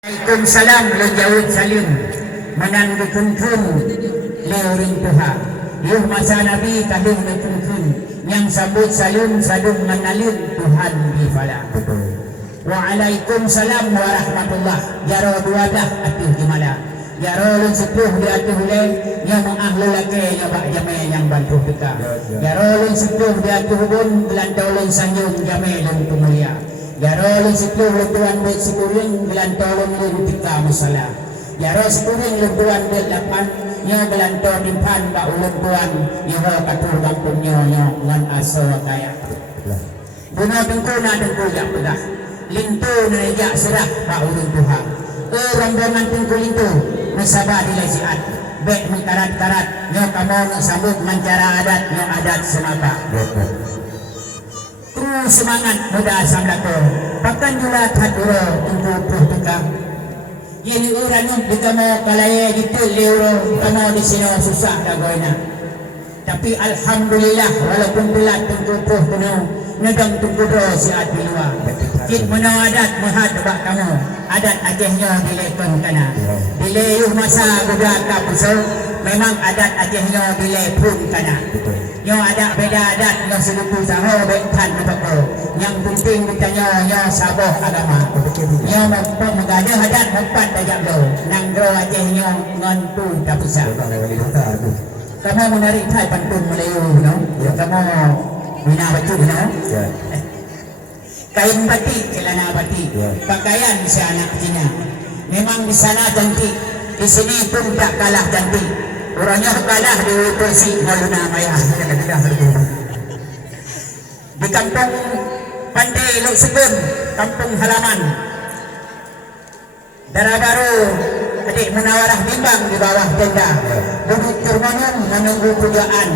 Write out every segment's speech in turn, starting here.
Waalaikumsalam lejawab salim menang dikunkun leuring tuha yuh masa Nabi kadung dikunkun yang sabut salim sadung menalin Tuhan di fala. Waalaikumsalam warahmatullah jaro duadah atuh gimana jaro lun sepuh di atuh le yang mengahlu lake nyobak jame yang bantu kita jaro lun sepuh di atuh bun belantau lun sanjung jame lun tumulia jaro lun sepuh lutuan bet sikuring belantau lun lun tika musala jaro sikuring lutuan bet lapan nyo belantau dimpan ba ulun tuan nyo katur kampung nyo ngan aso kaya guna dengkuna dengkuyak pedah lintu na ijak serah ba ulun tuhan rombongan tengku lintu nasabah di lesiat bek mengkarat-karat nyo kamu sambut mancara adat nyo adat semata terus semangat muda samlako pakan jula kaduro tengku puh tukang ini orang nyo di kamu kalaya gitu leuro kamu di sini susah dagoyna tapi alhamdulillah walaupun telat tengku puh penuh nedang tengku do si ati luar kit mana adat mahad bak kamu adat Acehnya dilekon kana dileyuh masa budak kapuso memang adat Acehnya dilepun kana nyo ada beda adat nyo seluku saho bekan bako yang penting bertanya nyo saboh agama nyo mampu mengadah adat empat dajak lo nanggro Acehnya ngantu kapusa kamu menarik thai pantun Melayu no kamu bina batu no kain batik, celana batik, pakaian si anak Cina. Memang di sana cantik, di sini pun tak kalah cantik. Orangnya kalah di kursi Maluna Maya. Di kampung Pandai Lok Sebun, kampung halaman. Darah baru, adik Munawarah bimbang di bawah tenda. Duduk termenung menunggu pujaan.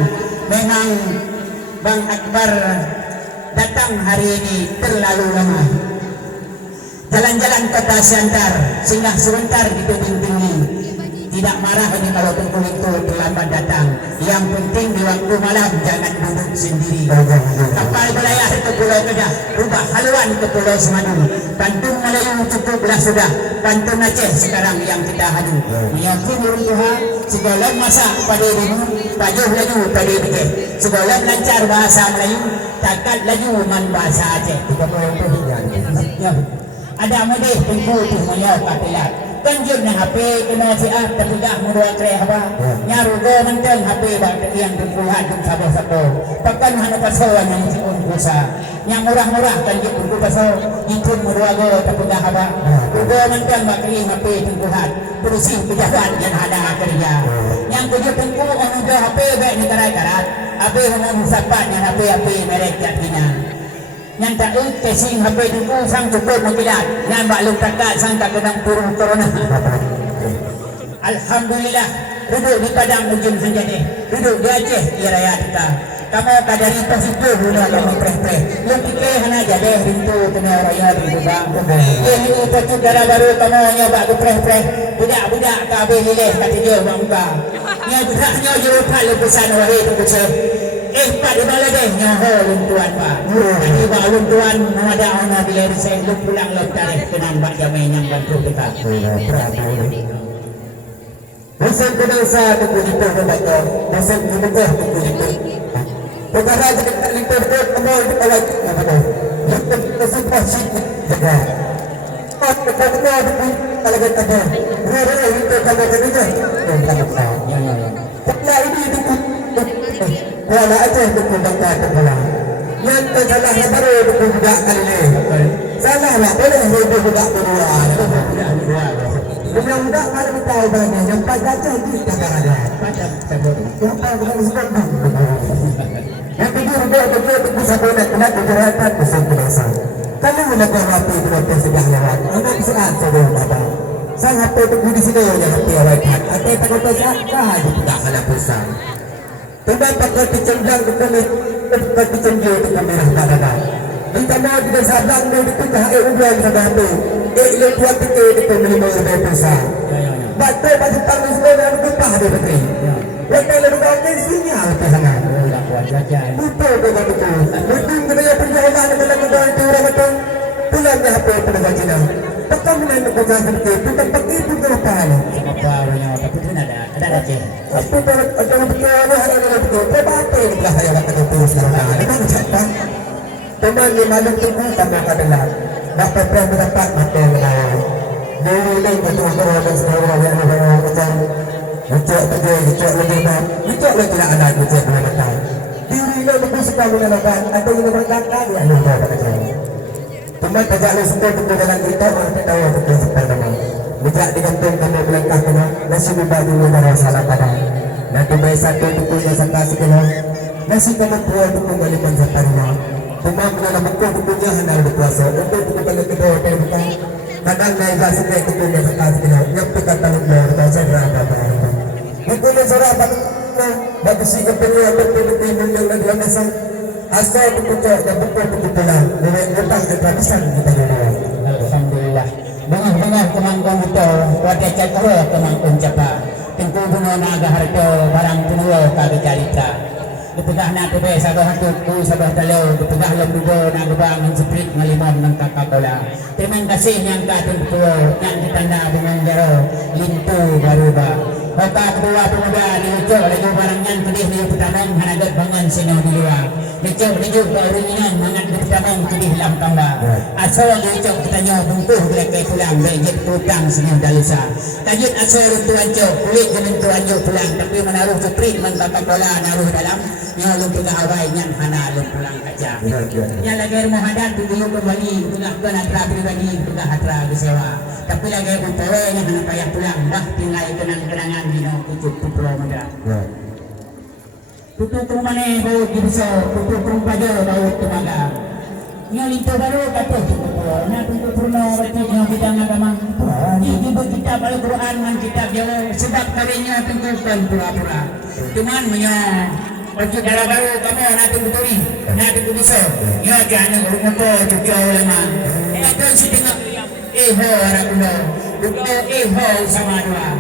Memang Bang Akbar datang hari ini terlalu lama. Jalan-jalan kota Siantar, singgah sebentar di tebing tinggi. Tidak marah ini kalau tengku itu terlambat datang. Yang penting di waktu malam jangan duduk sendiri. Kapal belayar ke Pulau Kedah, rubah haluan ke Pulau Semadu. Pantun Melayu cukuplah sudah. Pantun Aceh sekarang yang kita hadu. Menyokong urung Tuhan, segala masa pada dirimu, pajuh laju pada diri. Segala lancar bahasa Melayu, takat laju man bahasa Aceh. Ada model tengku tu menyok katilat. Kanjur na HP kena siap tapi dah murah kre apa. Nyarugo menteng HP bak yang tengkuhan tung sabo-sabo. Pakan hana paso yang siun kusa. Yang murah-murah kanjur tengku paso ikut murah go tapi dah apa. Rugo menteng bak kri HP tengkuhan. Bersih pejabat yang ada kerja. Yang tujuh tengku anu do HP bak negara karat. HP ngomong sapat yang HP merek jatinya. Yang tak tesing HP tengku sang cukup mengkilat yang baklum takat sang tak kenang turun corona. Alhamdulillah duduk di padang ujung senjata duduk di Aceh di raya kita kamu kadari positif guna kamu preh-preh lu fikir hana jadi rintu tengah raya di bang ini upacu gara baru kamu nyoba ke preh-preh budak-budak kabeh lilih kata dia bang muka nya budaknya jurupan lepasan wahai tunggu seh pada bala deh nyaho luntuan pak ini pak luntuan ada ona bila saya lu pulang lu tarik kenang bak jamai yang bantu kita Hasan kedasa kekulito kebato Hasan kemudah kekulito perkara jadi tak lipat kemau di kawat apa tu yang tersebut sikit jaga pas ketemu di kalau kita ada rere itu kalau kerja tak tahu setelah ini dikut wala aja dukun bangka terpulang yang tersalah baru dukun budak kali salah lah boleh hidup budak berdua budak kalau kita tahu banyak yang pada jadi tak ada yang pada bukan sebab yang tujuh budak bisa boleh kena kejahatan besar kedasa kalau melakukan waktu itu sudah lewat anda bisa ansur apa sangat tertuju di sini yang hati awak atau takut pasal tidak kalah besar Tembak pakai dicendang ke kami, pakai dicendang ke kamera kadang. Kita mau di sadang mau dipindah uang sadang tu. Lu buat itu di kami mau berpesa. Batu baju tangis dan lupa ada petri. Lepas lalu kau sinyal pasangan. Betul betul betul. Betul kena perjalanan dalam kedai itu orang betul. Pulangnya apa penegak Cina. Betul mulai nak kerja seperti itu, tempat itu berapa ni? Barunya tapi itu ada je. Tapi kalau ada betul, ada betul. Berapa ini belah yang akan terus sekarang? Ini kan cepat. Teman di mana tunggu tambah adalah dapat berdapat betul lah. Boleh betul betul sekarang yang ada macam ucap betul, ucap lebih dah, ucap lagi lah anak ucap mana tahu. Diri lo lebih suka mana nak, ada yang berkata dia ada kata. Cuma kerja lo suka betul dalam kita, orang tahu betul sekarang nama. Bijak digantung kamu melangkah kena, nasi bubadu negara salah pada. Nanti bayi satu tukunya saka sekena, nasi kamu buat tukung balikan setarnya. Cuma mengenai buku tukunya hendak berkuasa, untuk tuku tanda kedua dan bukan. Kadang naik gas sekali tukunya saka sekena, yang pekat taluk mau berkuasa berapa. Bukunya surah apa? Bagi si kepenuh betul-betul yang lagi masa. Asal tuku dan buku tuku pulang, mulai lepas kehabisan kita berdua. Alhamdulillah. Bengah-bengah kemangkong itu, wadah cakwa kemangkong capa. Tengku bunuh naga harta, barang penuh kami carita. Dipegah nak tebe sabah hatuku, sabah talau. Dipegah lembudo naga bangun seprit ngalimam ng kakakola. Terima kasih yang katun betul, yang ditanda dengan jaro. Lintu baruba. Bapa kedua pemuda diucap lagi barang yang kedih di pertamang hanagat bangun sino di luar. Diucap bauringan mangat di pertamang kedih lam kamba. Asal diucap katanya bungkuh gelakai pulang bejit putang sino dalusa. Tajud asal runtuan cok kulit dengan tuan cok pulang tapi menaruh seprit mengkakakola naruh dalam nyalung pegah awai nyan hana lung pulang kaca. Yang lagi muhadan tujuh kembali pegah kena pribadi pegah hatra besewa. Tapi lagi umpawai yang hana payah pulang dah tinggal kenang-kenangan dino kucuk pupro muda. Tutup rumah ni bau dibiso, tutup rumah baja bau temaga. Yang lintu baru kata pupro. Nak tutup rumah berarti yang bidang agama. Ini kita baru Quran dengan kitab Jawa sebab kalinya tentukan pura-pura. Cuman menyok. Baju darah baru kamu nak tunggu turi, nak tunggu bisa. Ya jangan rumah tu juga ulama. Ada si tengok ho orang kuno, ho sama dua.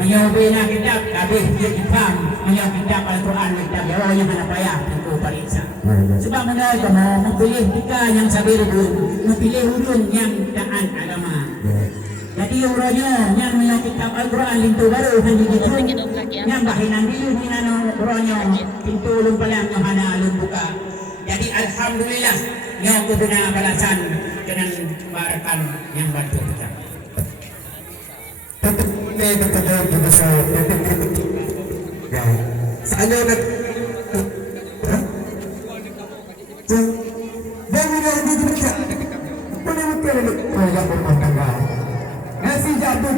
Menyobi nak kitab habis dia ifam, menyok kitab Al-Quran kitab Jawa yang mana payah tentu pariksa. Sebab mana kamu memilih tiga yang sabar pun, memilih urun yang taat agama. Jadi urunnya yang menyok kitab Al-Quran lintu baru hanya dijun. Yang bahinan dia minano urunnya pintu lum palang yang hana lum buka. Jadi alhamdulillah yang kubuna balasan dengan barakan yang bantu kita. Ini betul-betul besar. Saya nak. Jangan lagi dibaca. Boleh betul ni. Oh, yang bermata. Nasi jatuh.